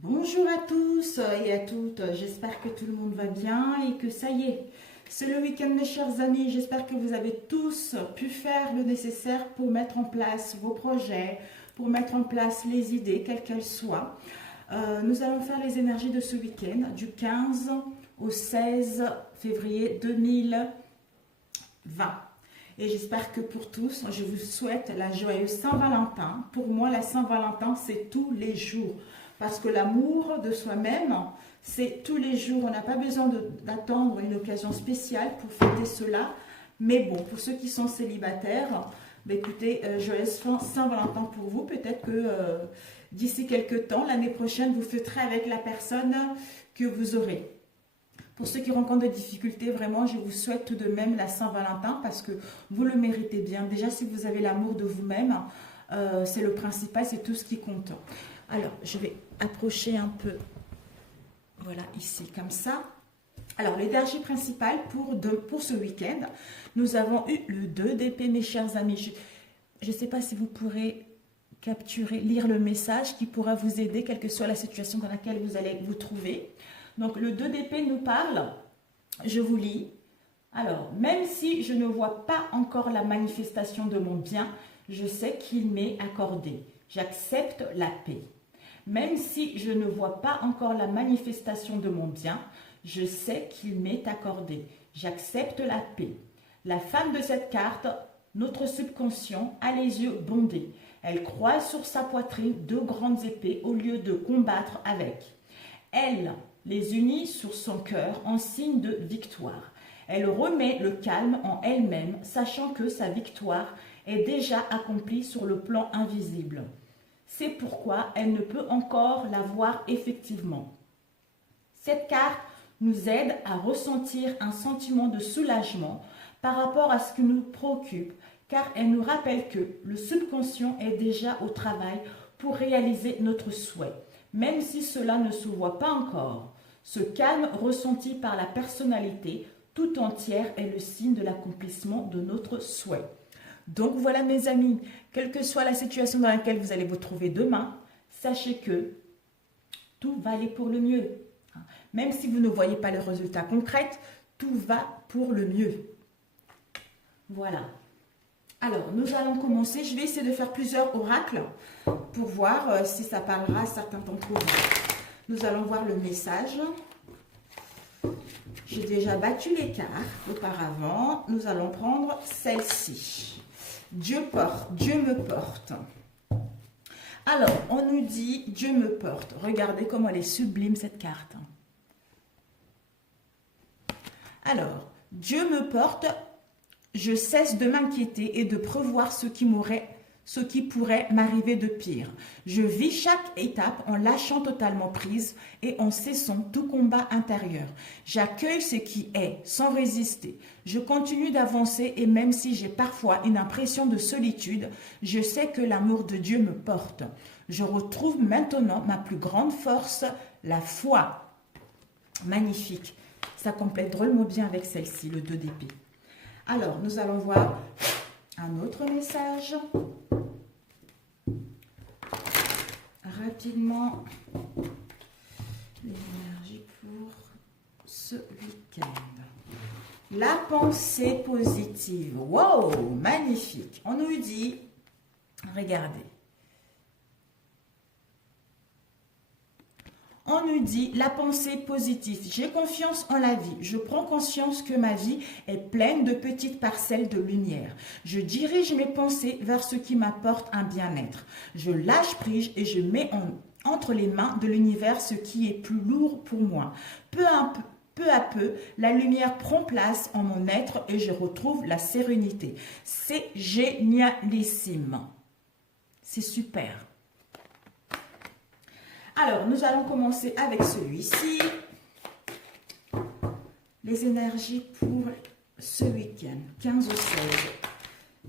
Bonjour à tous et à toutes, j'espère que tout le monde va bien et que ça y est, c'est le week-end mes chers amis, j'espère que vous avez tous pu faire le nécessaire pour mettre en place vos projets, pour mettre en place les idées, quelles qu'elles soient. Nous allons faire les énergies de ce week-end du 15 au 16 février 2020. Et j'espère que pour tous, je vous souhaite la joyeuse Saint-Valentin. Pour moi, la Saint-Valentin, c'est tous les jours. Parce que l'amour de soi-même, c'est tous les jours. On n'a pas besoin d'attendre une occasion spéciale pour fêter cela. Mais bon, pour ceux qui sont célibataires, bah écoutez, joyeuse Saint-Valentin pour vous. Peut-être que d'ici quelques temps, l'année prochaine, vous fêterez avec la personne que vous aurez. Pour ceux qui rencontrent des difficultés, vraiment, je vous souhaite tout de même la Saint-Valentin parce que vous le méritez bien. Déjà, si vous avez l'amour de vous-même, c'est le principal, c'est tout ce qui compte. Alors, je vais approcher un peu, voilà, ici, comme ça. Alors, l'énergie principale pour ce week-end, nous avons eu le 2 d'épée, mes chers amis. Je ne sais pas si vous pourrez capturer, lire le message qui pourra vous aider, quelle que soit la situation dans laquelle vous allez vous trouver. Donc, le 2 d'épée nous parle, je vous lis. Alors, même si je ne vois pas encore la manifestation de mon bien, je sais qu'il m'est accordé. J'accepte la paix. Même si je ne vois pas encore la manifestation de mon bien, je sais qu'il m'est accordé. J'accepte la paix. La femme de cette carte, notre subconscient, a les yeux bondés. Elle croise sur sa poitrine deux grandes épées au lieu de combattre avec. Elle les unit sur son cœur en signe de victoire. Elle remet le calme en elle-même, sachant que sa victoire est déjà accomplie sur le plan invisible. C'est pourquoi elle ne peut encore la voir effectivement. Cette carte nous aide à ressentir un sentiment de soulagement par rapport à ce qui nous préoccupe, car elle nous rappelle que le subconscient est déjà au travail pour réaliser notre souhait, même si cela ne se voit pas encore. Ce calme ressenti par la personnalité tout entière est le signe de l'accomplissement de notre souhait. Donc voilà mes amis, quelle que soit la situation dans laquelle vous allez vous trouver demain, sachez que tout va aller pour le mieux. Même si vous ne voyez pas le résultat concret, tout va pour le mieux. Voilà. Alors, nous allons commencer. Je vais essayer de faire plusieurs oracles pour voir si ça parlera à certains d'entre vous. Nous allons voir le message. J'ai déjà battu les cartes auparavant. Nous allons prendre celle-ci. Dieu porte, Dieu me porte. Alors, on nous dit Dieu me porte. Regardez comment elle est sublime cette carte. Alors, Dieu me porte. Je cesse de m'inquiéter et de prévoir ce qui pourrait m'arriver de pire. Je vis chaque étape en lâchant totalement prise et en cessant tout combat intérieur. J'accueille ce qui est sans résister. Je continue d'avancer et même si j'ai parfois une impression de solitude, je sais que l'amour de Dieu me porte. Je retrouve maintenant ma plus grande force, la foi. Magnifique. Ça complète drôlement bien avec celle-ci, le 2 d'épée. Alors, nous allons voir un autre message. Rapidement, l'énergie pour ce week-end. La pensée positive. Wow, magnifique. On nous dit, regardez. On nous dit la pensée positive. J'ai confiance en la vie. Je prends conscience que ma vie est pleine de petites parcelles de lumière. Je dirige mes pensées vers ce qui m'apporte un bien-être. Je lâche prise et je mets entre les mains de l'univers ce qui est plus lourd pour moi. Peu à peu, la lumière prend place en mon être et je retrouve la sérénité. C'est génialissime. C'est super. Alors, nous allons commencer avec celui-ci. Les énergies pour ce week-end, 15 au 16.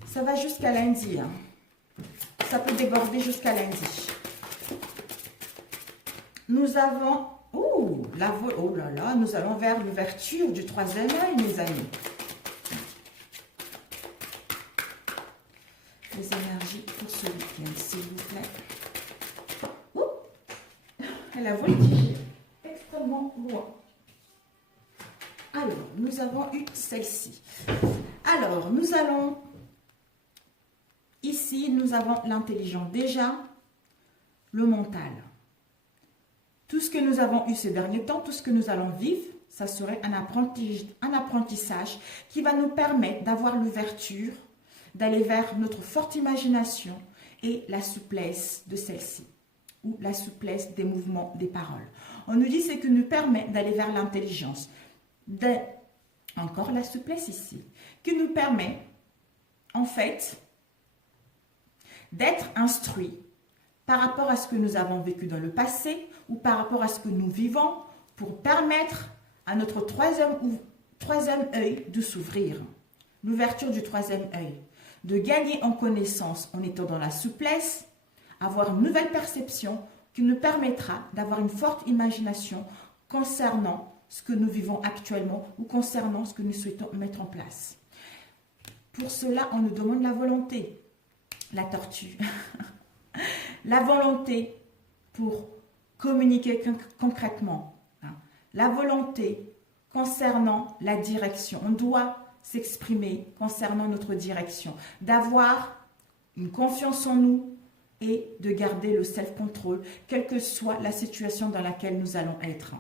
Ça va jusqu'à lundi. Hein. Ça peut déborder jusqu'à lundi. Nous avons... Oh là là, nous allons vers l'ouverture du 3e œil, mes amis. Les énergies pour ce week-end, s'il vous plaît. Elle a voltigé extrêmement loin. Alors, nous avons eu celle-ci. Alors, nous allons... Ici, nous avons l'intelligence. Déjà, le mental. Tout ce que nous avons eu ces derniers temps, tout ce que nous allons vivre, ça serait un apprentissage qui va nous permettre d'avoir l'ouverture, d'aller vers notre forte imagination et la souplesse de celle-ci, ou la souplesse des mouvements, des paroles. On nous dit ce qui nous permet d'aller vers l'intelligence. Encore la souplesse ici, qui nous permet, en fait, d'être instruits par rapport à ce que nous avons vécu dans le passé ou par rapport à ce que nous vivons pour permettre à notre troisième œil de s'ouvrir. L'ouverture du troisième œil. De gagner en connaissance en étant dans la souplesse, avoir une nouvelle perception qui nous permettra d'avoir une forte imagination concernant ce que nous vivons actuellement ou concernant ce que nous souhaitons mettre en place. Pour cela, on nous demande la volonté. La tortue. La volonté pour communiquer concrètement. La volonté concernant la direction. On doit s'exprimer concernant notre direction. D'avoir une confiance en nous et de garder le self-control, quelle que soit la situation dans laquelle nous allons être.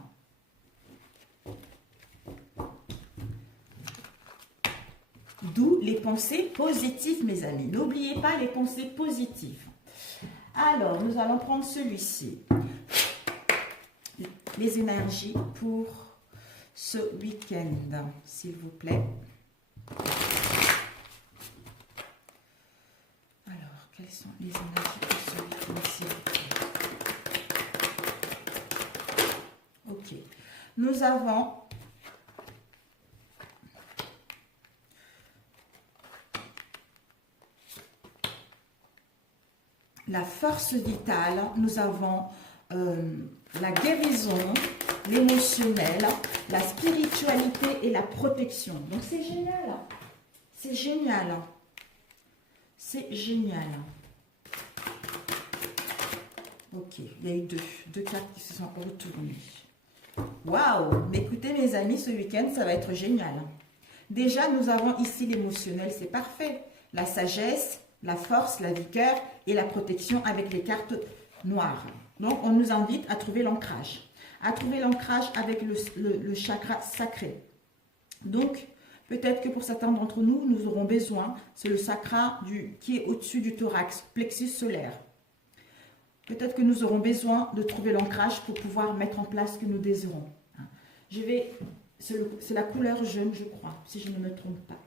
D'où les pensées positives, mes amis. N'oubliez pas les pensées positives. Alors, nous allons prendre celui-ci. Les énergies pour ce week-end, s'il vous plaît. Alors, quelles sont les énergies pour ce week-end, s'il vous plaît? Ok. Nous avons... la force vitale, nous avons la guérison, l'émotionnel, la spiritualité et la protection. Donc c'est génial, c'est génial, c'est génial. Ok, il y a eu deux cartes qui se sont retournées. Waouh, mais écoutez mes amis, ce week-end ça va être génial. Déjà nous avons ici l'émotionnel, c'est parfait. La sagesse, la force, la vigueur et la protection avec les cartes noires. Donc, on nous invite à trouver l'ancrage. À trouver l'ancrage avec le chakra sacré. Donc, peut-être que pour certains d'entre nous, nous aurons besoin, c'est le chakra qui est au-dessus du thorax, plexus solaire. Peut-être que nous aurons besoin de trouver l'ancrage pour pouvoir mettre en place ce que nous désirons. C'est la couleur jaune, je crois, si je ne me trompe pas.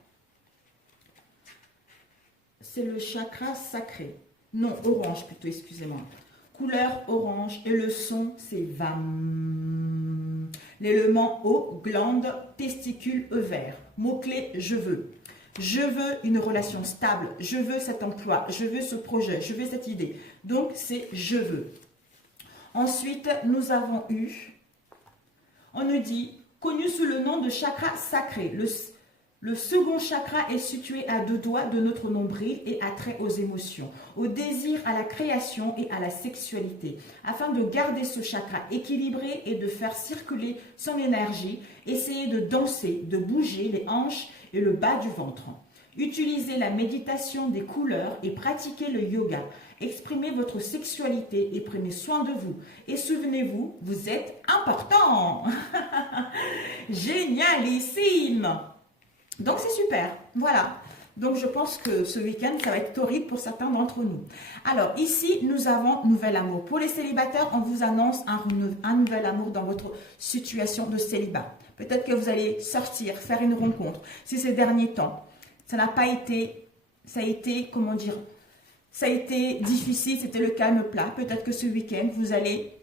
C'est le chakra sacré. Non, orange plutôt, excusez-moi. Couleur orange et le son, c'est VAM. L'élément eau, glande, testicule, ovaire. Mot-clé, je veux. Je veux une relation stable. Je veux cet emploi. Je veux ce projet. Je veux cette idée. Donc, c'est je veux. Ensuite, nous avons eu, on nous dit, connu sous le nom de chakra sacré. Le second chakra est situé à 2 doigts de notre nombril et attrait aux émotions, au désir, à la création et à la sexualité. Afin de garder ce chakra équilibré et de faire circuler son énergie, essayez de danser, de bouger les hanches et le bas du ventre. Utilisez la méditation des couleurs et pratiquez le yoga. Exprimez votre sexualité et prenez soin de vous. Et souvenez-vous, vous êtes important. Génialissime. Donc, c'est super. Voilà. Donc, je pense que ce week-end, ça va être torride pour certains d'entre nous. Alors, ici, nous avons nouvel amour. Pour les célibataires, on vous annonce un nouvel amour dans votre situation de célibat. Peut-être que vous allez sortir, faire une rencontre. Si ces derniers temps, ça n'a pas été, ça a été, comment dire, ça a été difficile, c'était le calme plat. Peut-être que ce week-end, vous allez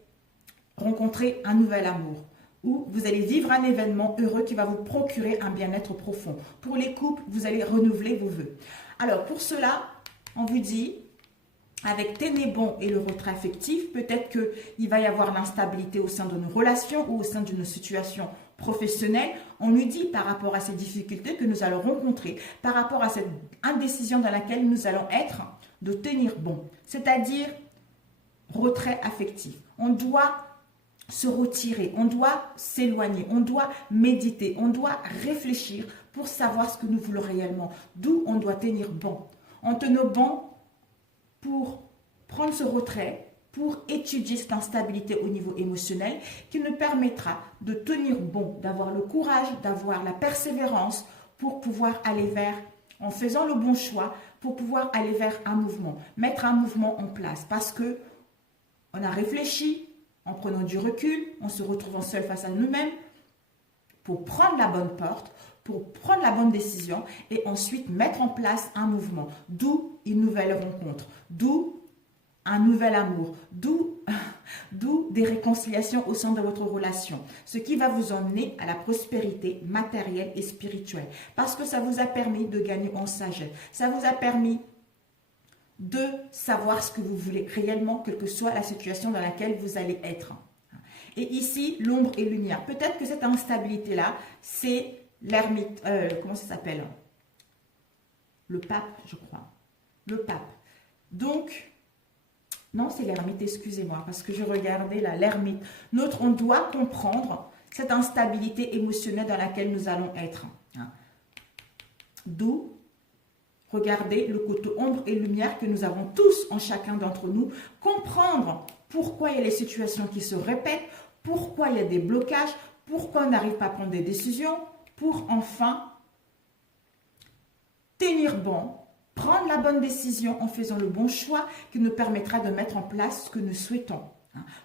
rencontrer un nouvel amour. Ou vous allez vivre un événement heureux qui va vous procurer un bien-être profond. Pour les couples, vous allez renouveler vos vœux. Alors, pour cela, on vous dit, avec Ténébon et le retrait affectif, peut-être qu'il va y avoir l'instabilité au sein de nos relations ou au sein d'une situation professionnelle. On nous dit par rapport à ces difficultés que nous allons rencontrer, par rapport à cette indécision dans laquelle nous allons être, de tenir bon. C'est-à-dire retrait affectif. On doit se retirer, on doit s'éloigner, on doit méditer, on doit réfléchir pour savoir ce que nous voulons réellement. D'où on doit tenir bon. En tenant bon pour prendre ce retrait, pour étudier cette instabilité au niveau émotionnel qui nous permettra de tenir bon, d'avoir le courage, d'avoir la persévérance pour pouvoir aller vers, en faisant le bon choix, pour pouvoir aller vers un mouvement, mettre un mouvement en place. Parce que on a réfléchi, en prenant du recul, en se retrouvant seul face à nous-mêmes, pour prendre la bonne porte, pour prendre la bonne décision et ensuite mettre en place un mouvement. D'où une nouvelle rencontre, d'où un nouvel amour, d'où des réconciliations au sein de votre relation. Ce qui va vous emmener à la prospérité matérielle et spirituelle. Parce que ça vous a permis de gagner en sagesse. Ça vous a permis de savoir ce que vous voulez réellement, quelle que soit la situation dans laquelle vous allez être. Et ici, l'ombre et lumière. Peut-être que cette instabilité-là, c'est l'ermite, comment ça s'appelle? Le pape, je crois. Le pape. Donc, non, c'est l'ermite, excusez-moi, parce que je regardais là, l'ermite. On doit comprendre cette instabilité émotionnelle dans laquelle nous allons être. D'où, regardez le côté ombre et lumière que nous avons tous en chacun d'entre nous. Comprendre pourquoi il y a les situations qui se répètent, pourquoi il y a des blocages, pourquoi on n'arrive pas à prendre des décisions, pour enfin tenir bon, prendre la bonne décision en faisant le bon choix qui nous permettra de mettre en place ce que nous souhaitons.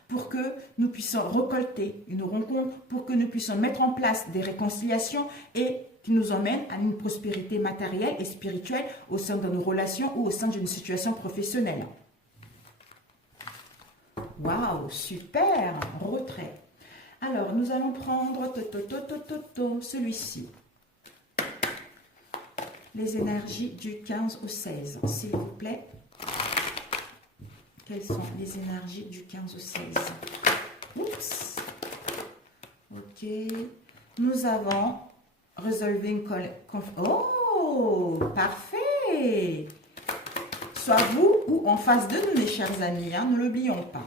Pour que nous puissions récolter une rencontre, pour que nous puissions mettre en place des réconciliations et qui nous emmènent à une prospérité matérielle et spirituelle au sein de nos relations ou au sein d'une situation professionnelle. Waouh, super, retrait. Alors, nous allons prendre celui-ci. Les énergies du 15 au 16, s'il vous plaît. Quelles sont les énergies du 15 au 16? Oups. Ok. Nous avons Resolving Oh, parfait. Soit vous ou en face de nous, mes chers amis, hein, ne l'oublions pas.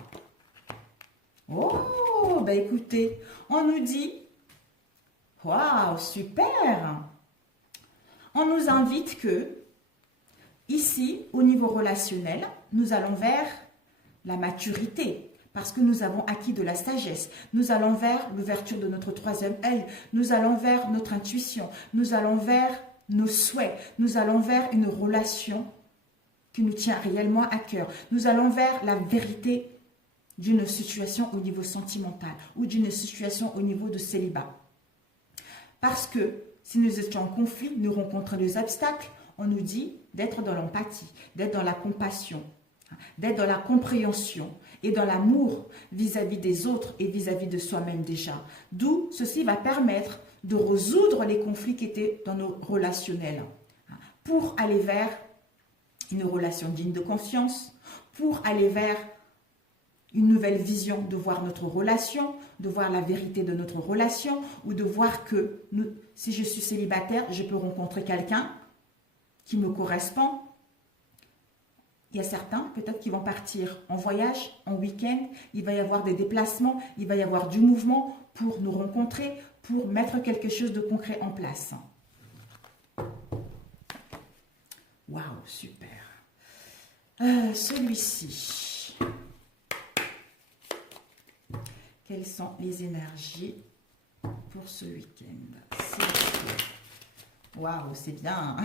Oh, ben écoutez, on nous dit, waouh, super. On nous invite que, ici, au niveau relationnel, nous allons vers la maturité, parce que nous avons acquis de la sagesse. Nous allons vers l'ouverture de notre troisième œil. Nous allons vers notre intuition. Nous allons vers nos souhaits. Nous allons vers une relation qui nous tient réellement à cœur. Nous allons vers la vérité d'une situation au niveau sentimental ou d'une situation au niveau de célibat. Parce que si nous étions en conflit, nous rencontrons des obstacles, on nous dit d'être dans l'empathie, d'être dans la compassion, d'être dans la compréhension et dans l'amour vis-à-vis des autres et vis-à-vis de soi-même déjà. D'où ceci va permettre de résoudre les conflits qui étaient dans nos relationnels pour aller vers une relation digne de confiance, pour aller vers une nouvelle vision de voir notre relation, de voir la vérité de notre relation ou de voir que si je suis célibataire, je peux rencontrer quelqu'un qui me correspond. Il y a certains, peut-être, qui vont partir en voyage, en week-end. Il va y avoir des déplacements, il va y avoir du mouvement pour nous rencontrer, pour mettre quelque chose de concret en place. Waouh, super. Celui-ci. Quelles sont les énergies pour ce week-end? Waouh, c'est bien.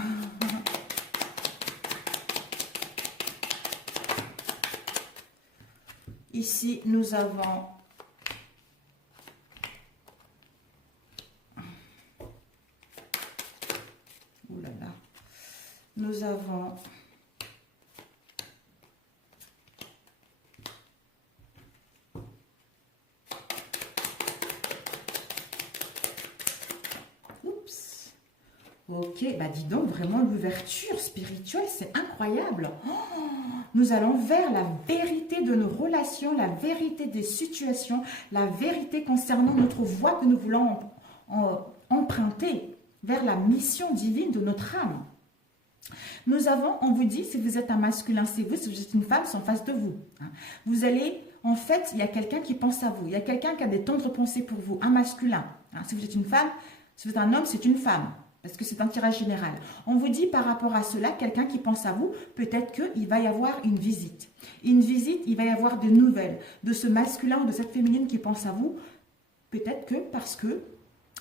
Ici, nous avons ouh là là. Nous avons oups. Ok, bah dis donc, vraiment l'ouverture spirituelle, c'est incroyable. Oh, nous allons vers la vérité de nos relations, la vérité des situations, la vérité concernant notre voie que nous voulons emprunter vers la mission divine de notre âme. Nous avons, on vous dit, si vous êtes un masculin, c'est vous, si vous êtes une femme, c'est en face de vous. Vous allez en fait, il y a quelqu'un qui pense à vous. Il y a quelqu'un qui a des tendres pensées pour vous, un masculin. Hein, si vous êtes une femme, si vous êtes un homme, c'est une femme. Parce que c'est un tirage général. On vous dit par rapport à cela, quelqu'un qui pense à vous, peut-être qu'il va y avoir une visite. Une visite, il va y avoir des nouvelles de ce masculin ou de cette féminine qui pense à vous. Peut-être que parce que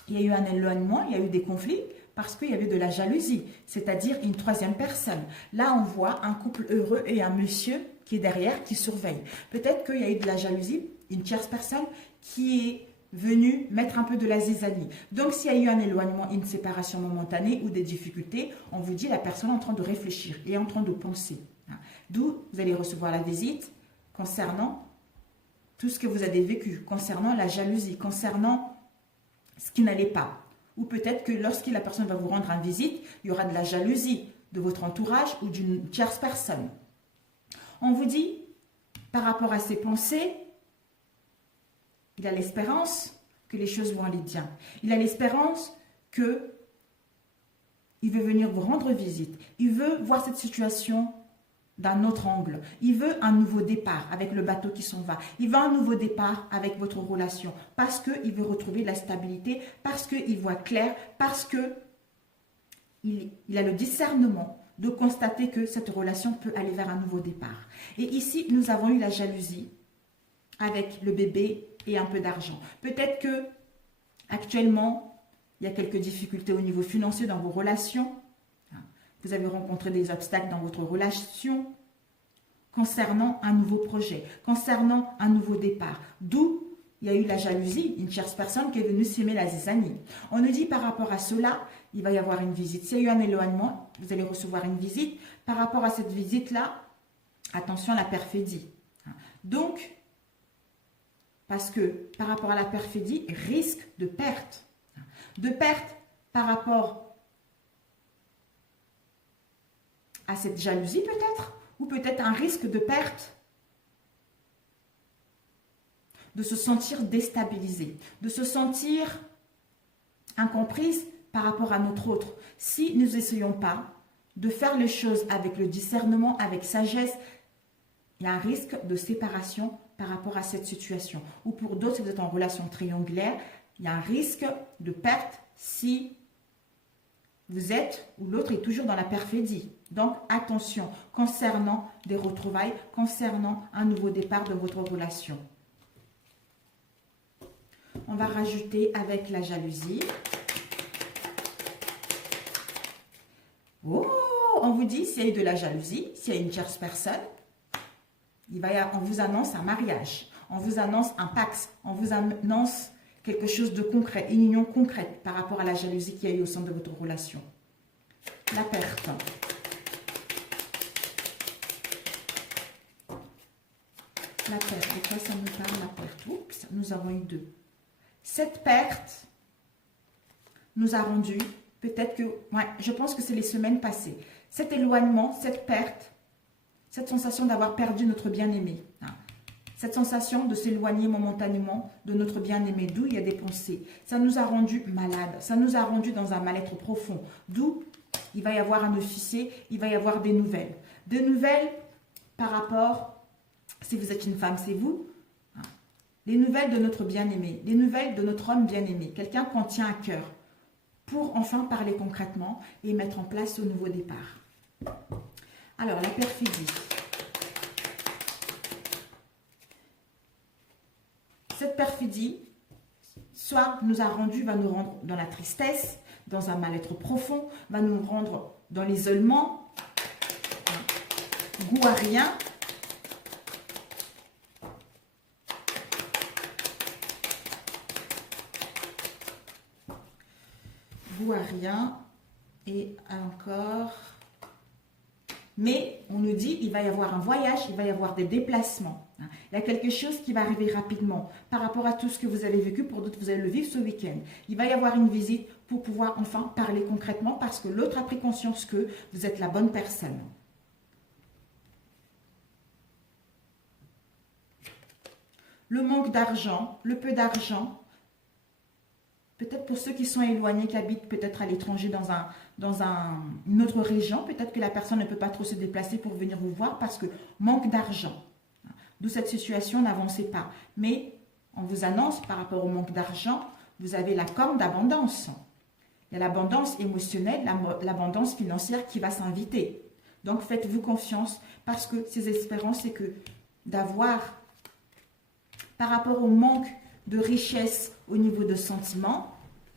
il y a eu un éloignement, il y a eu des conflits, parce qu'il y avait de la jalousie, c'est-à-dire une troisième personne. Là, on voit un couple heureux et un monsieur qui est derrière, qui surveille. Peut-être qu'il y a eu de la jalousie, une tierce personne qui est venue mettre un peu de la zizanie. Donc, s'il y a eu un éloignement, une séparation momentanée ou des difficultés, on vous dit la personne est en train de réfléchir et en train de penser. D'où vous allez recevoir la visite concernant tout ce que vous avez vécu, concernant la jalousie, concernant ce qui n'allait pas. Ou peut-être que lorsque la personne va vous rendre une visite, il y aura de la jalousie de votre entourage ou d'une tierce personne. On vous dit, par rapport à ses pensées, il a l'espérance que les choses vont aller bien. Il a l'espérance que il veut venir vous rendre visite. Il veut voir cette situation d'un autre angle. Il veut un nouveau départ avec le bateau qui s'en va. Il veut un nouveau départ avec votre relation parce qu'il veut retrouver la stabilité, parce qu'il voit clair, parce qu'il a le discernement de constater que cette relation peut aller vers un nouveau départ. Et ici, nous avons eu la jalousie avec le bébé et un peu d'argent. Peut-être que actuellement, il y a quelques difficultés au niveau financier dans vos relations. Vous avez rencontré des obstacles dans votre relation concernant un nouveau projet, concernant un nouveau départ. D'où il y a eu la jalousie, une tierce personne qui est venue s'aimer la zizanie. On nous dit par rapport à cela, il va y avoir une visite. S'il y a eu un éloignement, vous allez recevoir une visite. Par rapport à cette visite-là, attention à la perfidie. Donc, parce que par rapport à la perfidie, risque de perte. De perte par rapport à cette jalousie peut-être, ou peut-être un risque de perte, de se sentir déstabilisé, de se sentir incomprise par rapport à notre autre. Si nous n'essayons pas de faire les choses avec le discernement, avec sagesse, il y a un risque de séparation par rapport à cette situation. Ou pour d'autres, si vous êtes en relation triangulaire, il y a un risque de perte si vous êtes ou l'autre est toujours dans la perfidie. Donc, attention concernant des retrouvailles, concernant un nouveau départ de votre relation. On va rajouter avec la jalousie. Oh, on vous dit s'il y a eu de la jalousie, s'il y a une tierce personne, on vous annonce un mariage, on vous annonce un pax, on vous annonce quelque chose de concret, une union concrète par rapport à la jalousie qu'il y a eu au sein de votre relation. La perte. La perte. De quoi ça nous parle, la perte? Oups, nous avons eu deux. Cette perte nous a rendu, peut-être que, ouais, je pense que c'est les semaines passées. Cet éloignement, cette perte, cette sensation d'avoir perdu notre bien-aimé. Cette sensation de s'éloigner momentanément de notre bien-aimé, d'où il y a des pensées. Ça nous a rendu malades, ça nous a rendu dans un mal-être profond. D'où il va y avoir un officier, il va y avoir des nouvelles. Des nouvelles par rapport, si vous êtes une femme, c'est vous. Les nouvelles de notre bien-aimé, les nouvelles de notre homme bien-aimé, quelqu'un qu'on tient à cœur, pour enfin parler concrètement et mettre en place ce nouveau départ. Alors, la perfidie. Cette perfidie, soit nous a rendu, va nous rendre dans la tristesse, dans un mal-être profond, va nous rendre dans l'isolement, goût à rien. Goût à rien. Et encore... Mais on nous dit qu'il va y avoir un voyage, il va y avoir des déplacements. Il y a quelque chose qui va arriver rapidement par rapport à tout ce que vous avez vécu. Pour d'autres, vous allez le vivre ce week-end. Il va y avoir une visite pour pouvoir enfin parler concrètement parce que l'autre a pris conscience que vous êtes la bonne personne. Le manque d'argent, le peu d'argent. Peut-être pour ceux qui sont éloignés, qui habitent peut-être à l'étranger dans une autre région, peut-être que la personne ne peut pas trop se déplacer pour venir vous voir parce que manque d'argent. D'où cette situation, n'avancez pas. Mais on vous annonce par rapport au manque d'argent, vous avez la corne d'abondance. Il y a l'abondance émotionnelle, l'abondance financière qui va s'inviter. Donc faites-vous confiance parce que ces espérances, c'est que d'avoir, par rapport au manque de richesse au niveau de sentiments,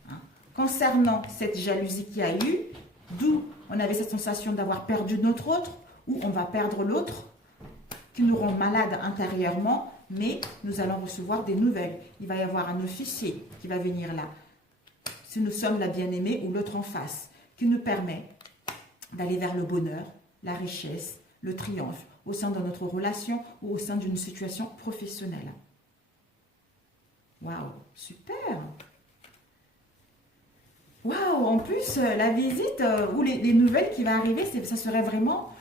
hein, concernant cette jalousie qu'il y a eu, d'où on avait cette sensation d'avoir perdu notre autre, ou on va perdre l'autre, qui nous rend malades intérieurement, mais nous allons recevoir des nouvelles. Il va y avoir un officier qui va venir là, si nous sommes la bien-aimée ou l'autre en face, qui nous permet d'aller vers le bonheur, la richesse, le triomphe, au sein de notre relation ou au sein d'une situation professionnelle. Waouh, super! Waouh, en plus, la visite ou les nouvelles qui va arriver, ça serait vraiment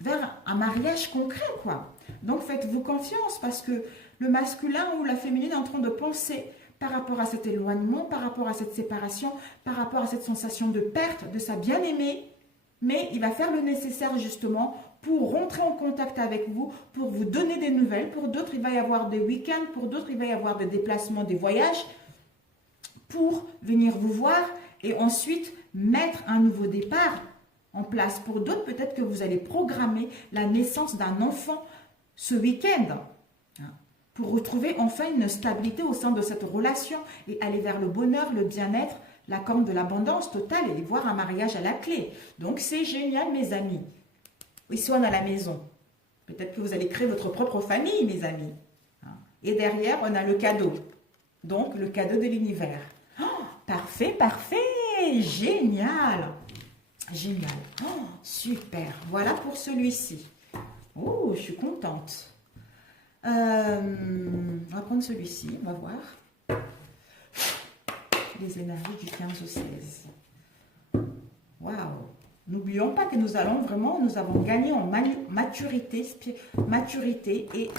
vers un mariage concret, quoi. Donc, faites-vous confiance parce que le masculin ou la féminine est en train de penser par rapport à cet éloignement, par rapport à cette séparation, par rapport à cette sensation de perte de sa bien-aimée, mais il va faire le nécessaire justement pour rentrer en contact avec vous, pour vous donner des nouvelles. Pour d'autres, il va y avoir des week-ends, pour d'autres, il va y avoir des déplacements, des voyages, pour venir vous voir et ensuite mettre un nouveau départ en place. Pour d'autres, peut-être que vous allez programmer la naissance d'un enfant ce week-end, pour retrouver enfin une stabilité au sein de cette relation et aller vers le bonheur, le bien-être, la corne de l'abondance totale et voir un mariage à la clé. Donc c'est génial, mes amis. Ici, on a la maison. Peut-être que vous allez créer votre propre famille, mes amis. Et derrière, on a le cadeau. Donc, le cadeau de l'univers. Oh, parfait, parfait. Génial. Génial. Oh, super. Voilà pour celui-ci. Oh, je suis contente. On va prendre celui-ci, on va voir. Les énergies du 15 au 16. Waouh! N'oublions pas que nous avons gagné en maturité et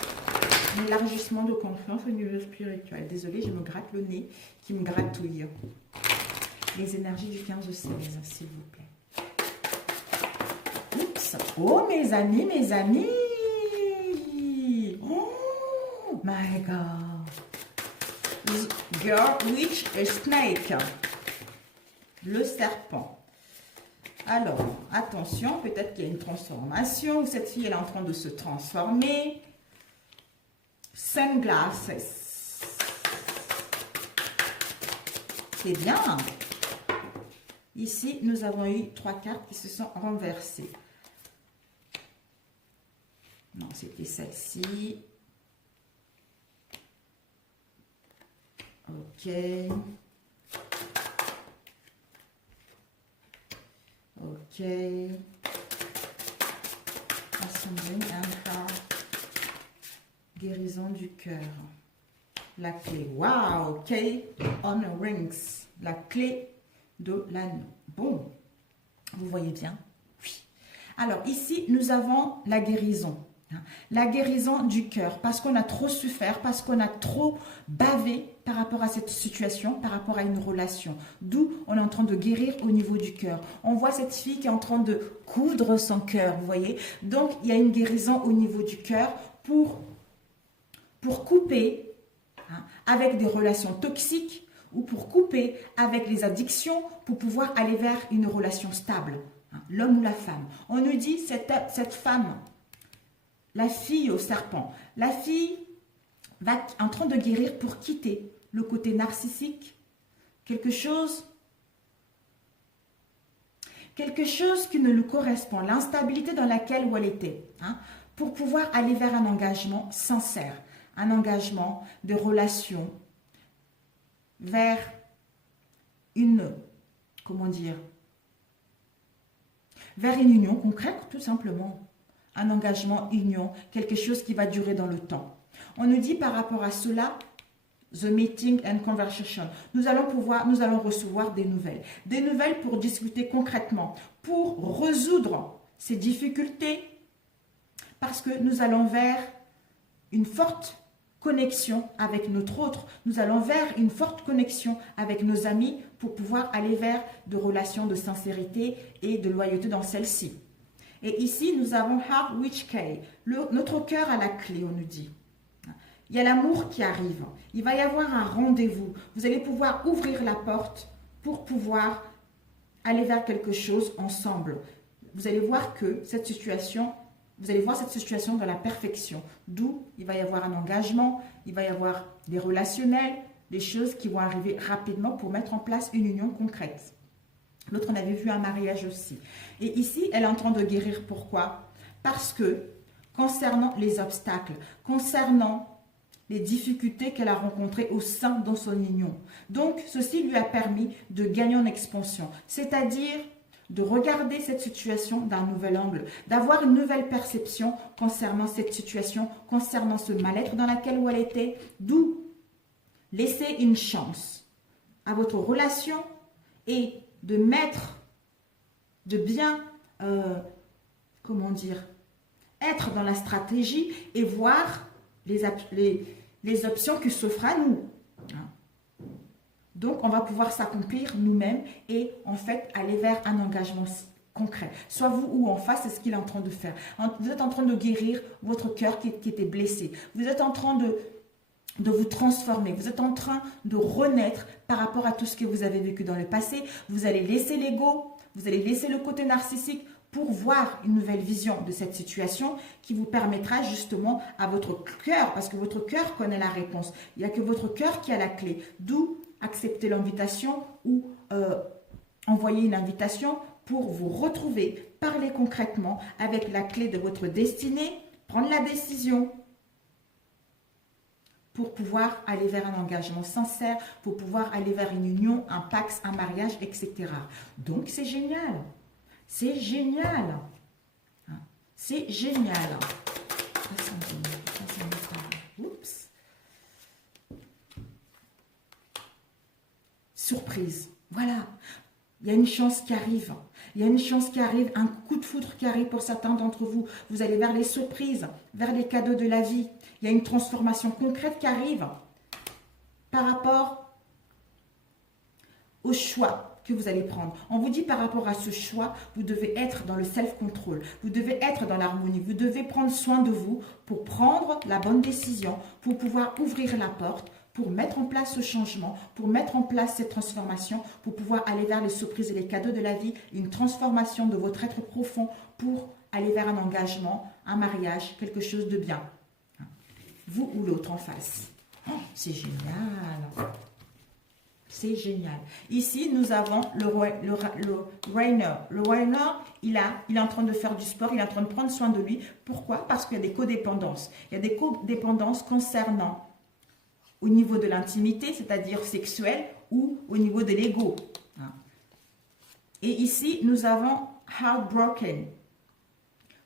un élargissement de confiance au niveau spirituel. Désolée, je me gratte le nez qui me gratouille. Les énergies du 15 au 16, s'il vous plaît. Oups! Oh, mes amis, mes amis! Oh my God! Girl, witch et snake. Le serpent. Alors, attention, peut-être qu'il y a une transformation, ou cette fille elle est en train de se transformer. Sunglasses. C'est bien. Ici, nous avons eu 3 cartes qui se sont renversées. Non, c'était celle-ci. Ok. Ok. Assembling and heart. Guérison du cœur. La clé. Wow! Key on rings. La clé de l'anneau. Bon. Vous voyez bien? Oui. Alors, ici, nous avons la guérison. La guérison du cœur, parce qu'on a trop souffert, parce qu'on a trop bavé par rapport à cette situation, par rapport à une relation. D'où on est en train de guérir au niveau du cœur. On voit cette fille qui est en train de coudre son cœur, vous voyez. Donc, il y a une guérison au niveau du cœur pour couper avec des relations toxiques ou pour couper avec les addictions pour pouvoir aller vers une relation stable. L'homme ou la femme. On nous dit, cette femme, la fille au serpent, la fille va en train de guérir pour quitter le côté narcissique, quelque chose qui ne lui correspond, l'instabilité dans laquelle elle était, pour pouvoir aller vers un engagement sincère, un engagement de relation, vers une, vers une union concrète tout simplement. Un engagement, union, quelque chose qui va durer dans le temps. On nous dit par rapport à cela, the meeting and conversation. Nous allons recevoir des nouvelles pour discuter concrètement, pour résoudre ces difficultés, parce que nous allons vers une forte connexion avec notre autre. Nous allons vers une forte connexion avec nos amis pour pouvoir aller vers de relations de sincérité et de loyauté dans celle-ci. Et ici, nous avons Heart Which Key. Notre cœur à la clé, on nous dit. Il y a l'amour qui arrive. Il va y avoir un rendez-vous. Vous allez pouvoir ouvrir la porte pour pouvoir aller vers quelque chose ensemble. Vous allez voir que cette situation, vous allez voir cette situation dans la perfection. D'où il va y avoir un engagement, il va y avoir des relationnels, des choses qui vont arriver rapidement pour mettre en place une union concrète. L'autre, on avait vu un mariage aussi. Et ici, elle est en train de guérir. Pourquoi? Parce que concernant les obstacles, concernant les difficultés qu'elle a rencontrées au sein de son union. Donc, ceci lui a permis de gagner en expansion, c'est-à-dire de regarder cette situation d'un nouvel angle, d'avoir une nouvelle perception concernant cette situation, concernant ce mal-être dans lequel elle était, d'où laisser une chance à votre relation et de mettre, de bien, comment dire, être dans la stratégie et voir les options qui s'offrent à nous. Donc, on va pouvoir s'accomplir nous-mêmes et en fait aller vers un engagement concret. Soit vous ou en face, c'est ce qu'il est en train de faire. Vous êtes en train de guérir votre cœur qui était blessé. Vous êtes en train de vous transformer. Vous êtes en train de renaître par rapport à tout ce que vous avez vécu dans le passé. Vous allez laisser l'ego, vous allez laisser le côté narcissique pour voir une nouvelle vision de cette situation qui vous permettra justement à votre cœur, parce que votre cœur connaît la réponse. Il n'y a que votre cœur qui a la clé. D'où accepter l'invitation ou envoyer une invitation pour vous retrouver, parler concrètement avec la clé de votre destinée, prendre la décision pour pouvoir aller vers un engagement sincère, pour pouvoir aller vers une union, un pax, un mariage, etc. Donc, c'est génial. C'est génial. C'est génial. Oups. Surprise. Voilà. Il y a une chance qui arrive. Il y a une chance qui arrive, un coup de foudre qui arrive pour certains d'entre vous. Vous allez vers les surprises, vers les cadeaux de la vie. Il y a une transformation concrète qui arrive par rapport au choix que vous allez prendre. On vous dit par rapport à ce choix, vous devez être dans le self-control. Vous devez être dans l'harmonie. Vous devez prendre soin de vous pour prendre la bonne décision, pour pouvoir ouvrir la porte, pour mettre en place ce changement, pour mettre en place cette transformation, pour pouvoir aller vers les surprises et les cadeaux de la vie, une transformation de votre être profond pour aller vers un engagement, un mariage, quelque chose de bien. Vous ou l'autre en face. Oh, c'est génial. C'est génial. Ici, nous avons le Rainer. Le Rainer, il est en train de faire du sport, il est en train de prendre soin de lui. Pourquoi? Parce qu'il y a des codépendances. Il y a des codépendances concernant au niveau de l'intimité, c'est-à-dire sexuelle, ou au niveau de l'ego. Et ici, nous avons heartbroken.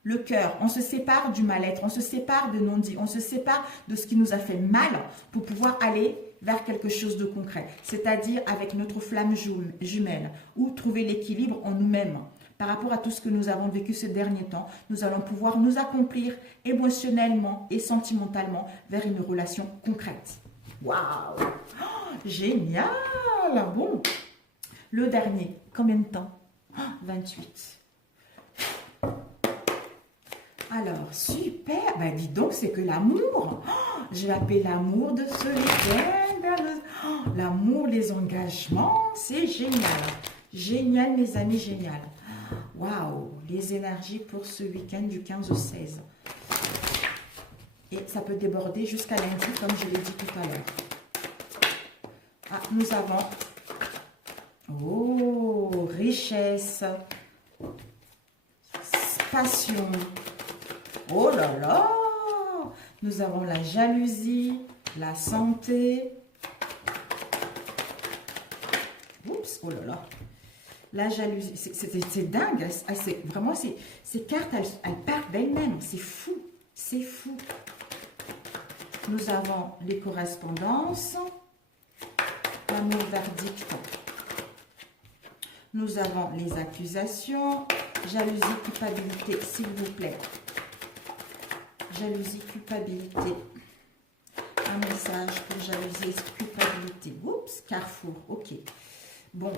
Le cœur, on se sépare du mal-être, on se sépare de non-dit, on se sépare de ce qui nous a fait mal pour pouvoir aller vers quelque chose de concret, c'est-à-dire avec notre flamme jumelle, ou trouver l'équilibre en nous-mêmes. Par rapport à tout ce que nous avons vécu ces derniers temps, nous allons pouvoir nous accomplir émotionnellement et sentimentalement vers une relation concrète. Waouh! Oh, génial! Bon, le dernier, combien de temps? 28. Alors, super! Ben, dis donc, c'est que l'amour. Oh, je l'appelle l'amour de ce week-end. Oh, l'amour, les engagements, c'est génial. Génial, mes amis, génial. Waouh! Les énergies pour ce week-end du 15 au 16. Et ça peut déborder jusqu'à lundi, comme je l'ai dit tout à l'heure. Ah, nous avons... Oh, richesse. Passion. Oh là là! Nous avons la jalousie, la santé. Oups, oh là là. La jalousie, c'est dingue. Vraiment, ces cartes, elles partent d'elles-mêmes. C'est fou. C'est fou. Nous avons les correspondances. L'amour verdict. Nous avons les accusations. Jalousie, culpabilité, s'il vous plaît. Jalousie, culpabilité. Un message pour jalousie et culpabilité. Oups, Carrefour, ok. Bon,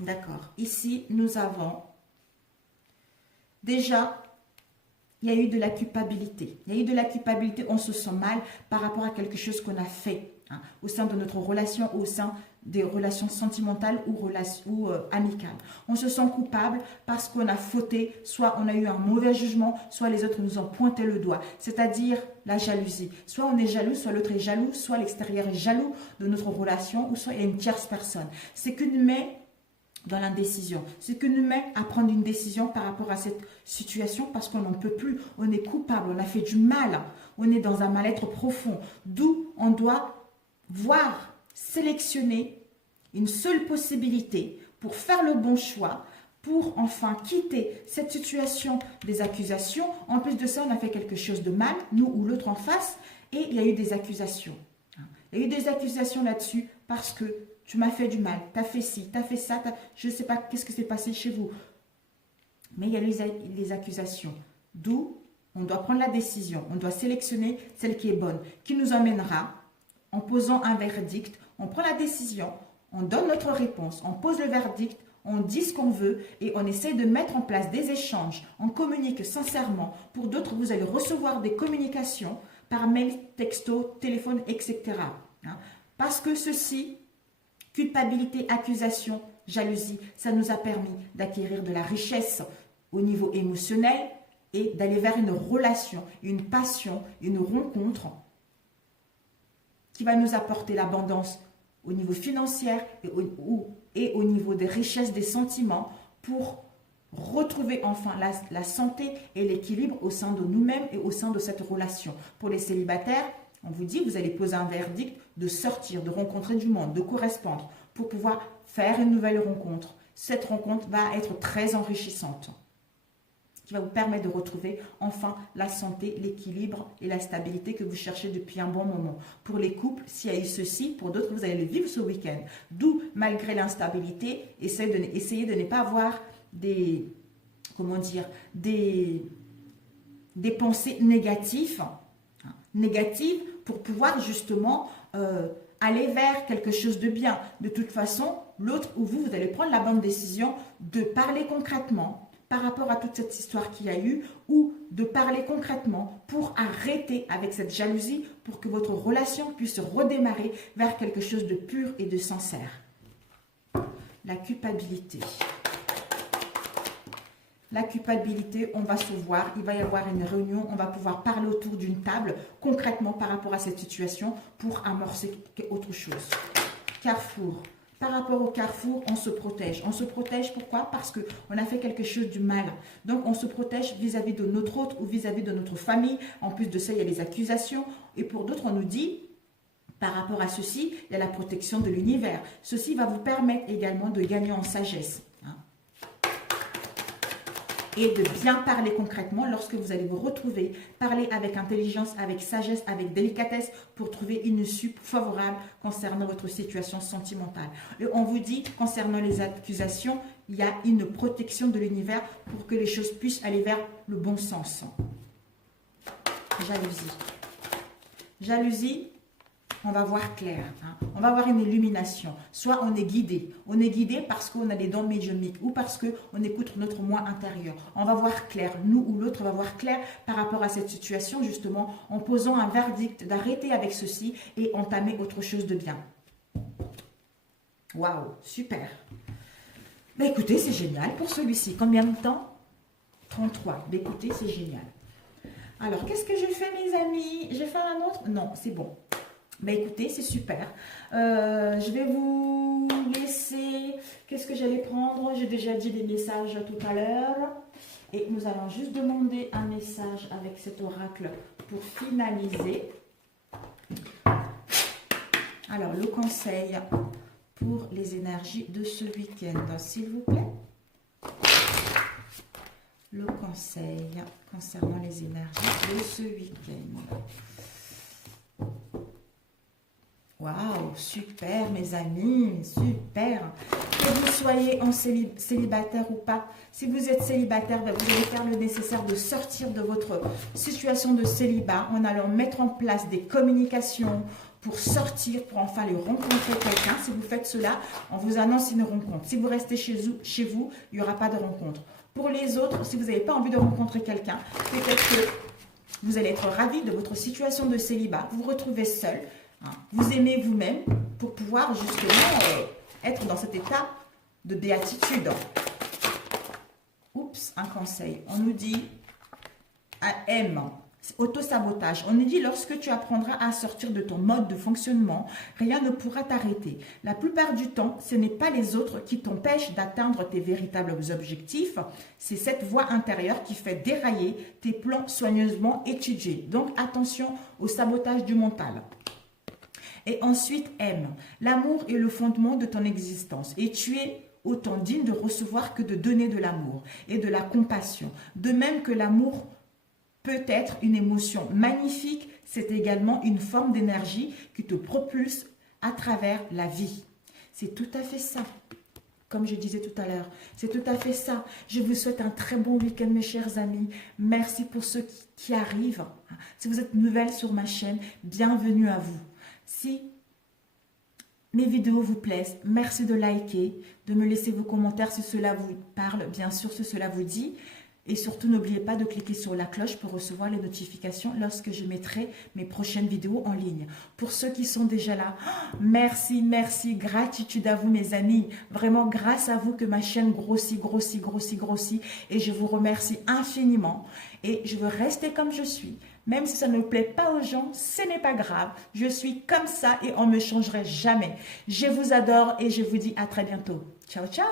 d'accord. Ici, nous avons déjà, il y a eu de la culpabilité. Il y a eu de la culpabilité, on se sent mal par rapport à quelque chose qu'on a fait au sein de notre relation, au sein des relations sentimentales ou amicales. On se sent coupable parce qu'on a fauté, soit on a eu un mauvais jugement, soit les autres nous ont pointé le doigt, c'est-à-dire la jalousie. Soit on est jaloux, soit l'autre est jaloux, soit l'extérieur est jaloux de notre relation, ou soit il y a une tierce personne. C'est que nous met dans l'indécision. Ce que nous met à prendre une décision par rapport à cette situation parce qu'on n'en peut plus. On est coupable, on a fait du mal, on est dans un mal-être profond. D'où on doit voir, sélectionner une seule possibilité pour faire le bon choix, pour enfin quitter cette situation des accusations. En plus de ça, on a fait quelque chose de mal, nous ou l'autre en face, et il y a eu des accusations. Il y a eu des accusations là-dessus parce que tu m'as fait du mal, tu as fait ci, tu as fait ça, je ne sais pas qu'est-ce que s'est passé chez vous. Mais il y a les accusations. D'où on doit prendre la décision, on doit sélectionner celle qui est bonne, qui nous emmènera en posant un verdict. On prend la décision, on donne notre réponse, on pose le verdict, on dit ce qu'on veut et on essaie de mettre en place des échanges. On communique sincèrement. Pour d'autres, vous allez recevoir des communications par mail, texto, téléphone, etc. Parce que ceci, culpabilité, accusation, jalousie, ça nous a permis d'acquérir de la richesse au niveau émotionnel et d'aller vers une relation, une passion, une rencontre qui va nous apporter l'abondance au niveau financier et au niveau des richesses des sentiments pour retrouver enfin la santé et l'équilibre au sein de nous-mêmes et au sein de cette relation. Pour les célibataires, on vous dit, vous allez poser un verdict de sortir, de rencontrer du monde, de correspondre pour pouvoir faire une nouvelle rencontre. Cette rencontre va être très enrichissante, qui va vous permettre de retrouver enfin la santé, l'équilibre et la stabilité que vous cherchez depuis un bon moment. Pour les couples, s'il y a eu ceci, pour d'autres, vous allez le vivre ce week-end. D'où, malgré l'instabilité, essayez de ne pas avoir des pensées négatives pour pouvoir justement aller vers quelque chose de bien. De toute façon, l'autre ou vous allez prendre la bonne décision de parler concrètement par rapport à toute cette histoire qu'il y a eu ou de parler concrètement pour arrêter avec cette jalousie pour que votre relation puisse redémarrer vers quelque chose de pur et de sincère. La culpabilité. La culpabilité, on va se voir, il va y avoir une réunion, on va pouvoir parler autour d'une table concrètement par rapport à cette situation pour amorcer autre chose. Carrefour. Par rapport au carrefour, on se protège. On se protège pourquoi? Parce qu'on a fait quelque chose de mal. Donc, on se protège vis-à-vis de notre autre ou vis-à-vis de notre famille. En plus de ça, il y a les accusations. Et pour d'autres, on nous dit, par rapport à ceci, il y a la protection de l'univers. Ceci va vous permettre également de gagner en sagesse. Et de bien parler concrètement lorsque vous allez vous retrouver, parler avec intelligence, avec sagesse, avec délicatesse pour trouver une issue favorable concernant votre situation sentimentale. Et on vous dit, concernant les accusations, il y a une protection de l'univers pour que les choses puissent aller vers le bon sens. Jalousie. Jalousie. On va voir clair, on va avoir une illumination. Soit on est guidé parce qu'on a des dons médiumniques ou parce qu'on écoute notre moi intérieur. On va voir clair, nous ou l'autre va voir clair par rapport à cette situation, justement, en posant un verdict d'arrêter avec ceci et entamer autre chose de bien. Waouh, super. Mais écoutez, c'est génial pour celui-ci. Combien de temps? 33. Mais écoutez, c'est génial. Alors, qu'est-ce que j'ai fait, mes amis? J'ai fait un autre? Non, c'est bon. Ben écoutez, c'est super. Je vais vous laisser... Qu'est-ce que j'allais prendre? J'ai déjà dit des messages tout à l'heure. Et nous allons juste demander un message avec cet oracle pour finaliser. Alors, le conseil pour les énergies de ce week-end, s'il vous plaît. Le conseil concernant les énergies de ce week-end. Waouh, super mes amis, super. Que vous soyez en célibataire ou pas, si vous êtes célibataire, vous allez faire le nécessaire de sortir de votre situation de célibat en allant mettre en place des communications pour sortir, pour enfin aller rencontrer quelqu'un. Si vous faites cela, on vous annonce une rencontre. Si vous restez chez vous, il n'y aura pas de rencontre. Pour les autres, si vous n'avez pas envie de rencontrer quelqu'un, peut-être que vous allez être ravi de votre situation de célibat, vous vous retrouvez seul, hein, vous aimez vous-même pour pouvoir justement être dans cet état de béatitude. Oups, un conseil. On nous dit M, auto-sabotage. On nous dit lorsque tu apprendras à sortir de ton mode de fonctionnement, rien ne pourra t'arrêter. La plupart du temps, ce n'est pas les autres qui t'empêchent d'atteindre tes véritables objectifs. C'est cette voix intérieure qui fait dérailler tes plans soigneusement étudiés. Donc attention au sabotage du mental. Et ensuite M, l'amour est le fondement de ton existence et tu es autant digne de recevoir que de donner de l'amour et de la compassion. De même que l'amour peut être une émotion magnifique, c'est également une forme d'énergie qui te propulse à travers la vie. C'est tout à fait ça. Comme je disais tout à l'heure, c'est tout à fait ça. Je vous souhaite un très bon week-end, mes chers amis. Merci pour ceux qui arrivent. Si vous êtes nouvelle sur ma chaîne, bienvenue à vous. Si mes vidéos vous plaisent, merci de liker, de me laisser vos commentaires si cela vous parle, bien sûr, si cela vous dit. Et surtout, n'oubliez pas de cliquer sur la cloche pour recevoir les notifications lorsque je mettrai mes prochaines vidéos en ligne. Pour ceux qui sont déjà là, merci, merci, gratitude à vous mes amis. Vraiment, grâce à vous que ma chaîne grossit, grossit, grossit, grossit. Et je vous remercie infiniment. Et je veux rester comme je suis. Même si ça ne plaît pas aux gens, ce n'est pas grave. Je suis comme ça et on ne me changerait jamais. Je vous adore et je vous dis à très bientôt. Ciao, ciao.